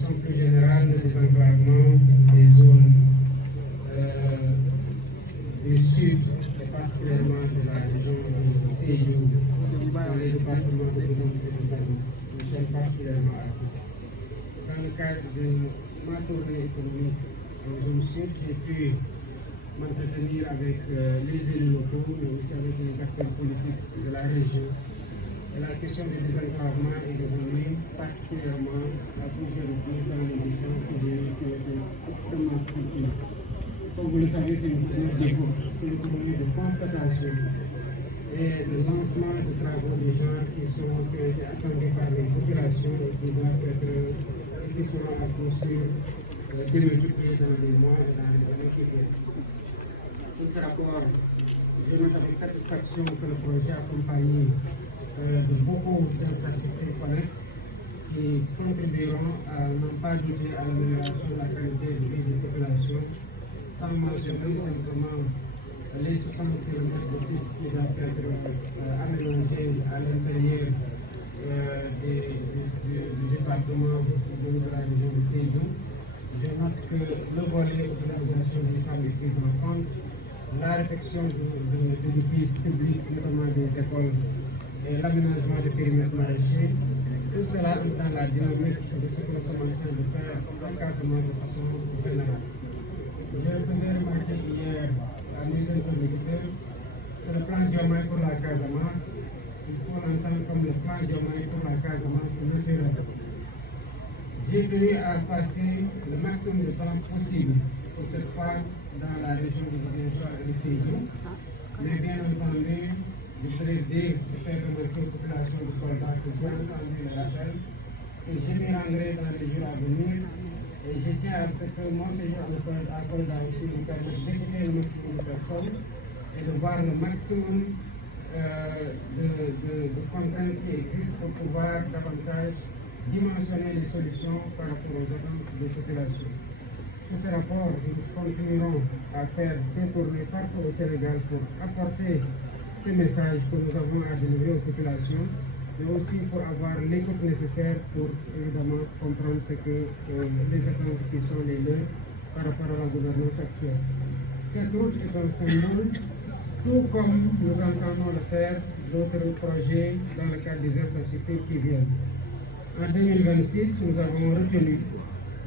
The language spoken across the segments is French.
façon plus générale, le désenclavement des zones du sud, et particulièrement de la région de Sédhiou, dans les départements de Goudomp et de Badou. Nous sommes particulièrement actifs. Dans le cadre de ma tournée économique en zone sud, j'ai pu m'entretenir avec les élus locaux, mais aussi avec les acteurs politiques de la région. Et la question du désenclavement est devenue particulièrement à plusieurs reprises dans les missions qui ont été extrêmement fructueuses. Comme vous le savez, c'est une tournée de constatation et de lancement de travaux des gens qui ont été attendus par les populations et qui doivent être, qui seront à coup sûr démultipliés dans les mois et dans les années qui viennent. Sous ce rapport, je note avec satisfaction que le projet accompagné de beaucoup d'infrastructures connexes qui contribueront à n'en pas douter à l'amélioration de la qualité de vie des populations, sans mentionner simplement les 60 km de pistes qui doivent être aménagées à l'intérieur du département de la région de Sédhiou. Je note que le volet autorisation des femmes est pris en compte, la réfection d'édifices publics, notamment des écoles, et l'aménagement des périmètres maraîchers, tout cela dans la dynamique de ce que nous sommes en train de faire comme encadrement de façon générale. Je faisais remarquer hier à mes interlocuteurs que le plan Diomaye pour la Casamance, il faut l'entendre comme le plan Diomaye pour la Casamance naturelle. J'ai tenu à passer le maximum de temps possible pour cette fois dans la région de Ziguinchor et de Sédhiou, mais bien entendu, je voudrais dire, de faire remarquer aux populations de Kolda que j'ai entendu le rappel, que je m'y rendrai dans les jours à venir, et je tiens à ce que mon séjour à Kolda aussi nous permette d'écouter le maximum de personnes et de voir le maximum de contraintes qui existent pour pouvoir davantage dimensionner les solutions par rapport aux attentes des populations. Sous ce rapport, nous continuerons à faire ces tournées partout au Sénégal pour apporter ces messages que nous avons à délivrer aux populations, mais aussi pour avoir l'écoute nécessaire pour évidemment comprendre ce que les attentes qui sont les leurs par rapport à la gouvernance actuelle. Cette route est un symbole, tout comme nous entendons le faire d'autres projets dans le cadre des infrastructures qui viennent. En 2026, nous avons retenu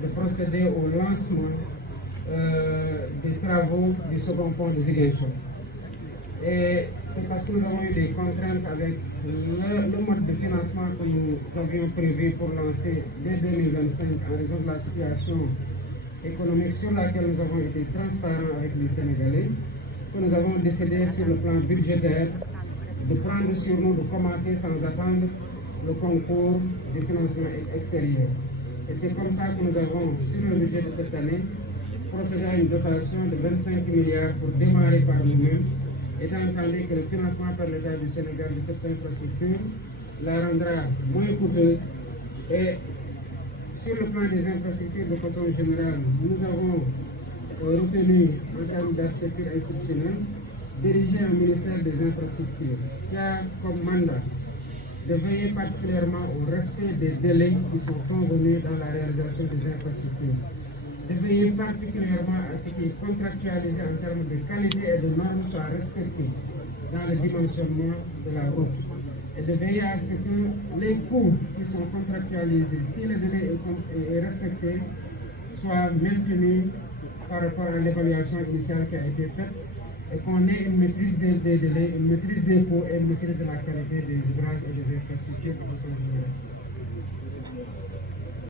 de procéder au lancement des travaux du second pont de Ziguinchor. Et c'est parce que nous avons eu des contraintes avec le mode de financement que nous avions prévu pour lancer dès 2025 en raison de la situation économique sur laquelle nous avons été transparents avec les Sénégalais, que nous avons décidé sur le plan budgétaire de prendre sur nous, de commencer sans attendre le concours du financement extérieur. Et c'est comme ça que nous avons, sur le budget de cette année, procédé à une dotation de 25 milliards pour démarrer par nous-mêmes, étant entendu que le financement par l'État du Sénégal de cette infrastructure la rendra moins coûteuse. Et sur le plan des infrastructures de façon générale, nous avons retenu en termes d'architecture institutionnelle diriger un ministère des infrastructures qui a comme mandat de veiller particulièrement au respect des délais qui sont convenus dans la réalisation des infrastructures, de veiller particulièrement à ce qui est contractualisé en termes de qualité et de normes soit respecté dans le dimensionnement de la route, et de veiller à ce que les coûts qui sont contractualisés, si le délai est respecté, soient maintenus par rapport à l'évaluation initiale qui a été faite, et qu'on ait une maîtrise des délais, une maîtrise des coûts et une maîtrise de la qualité des ouvrages et des infrastructures de façon générale.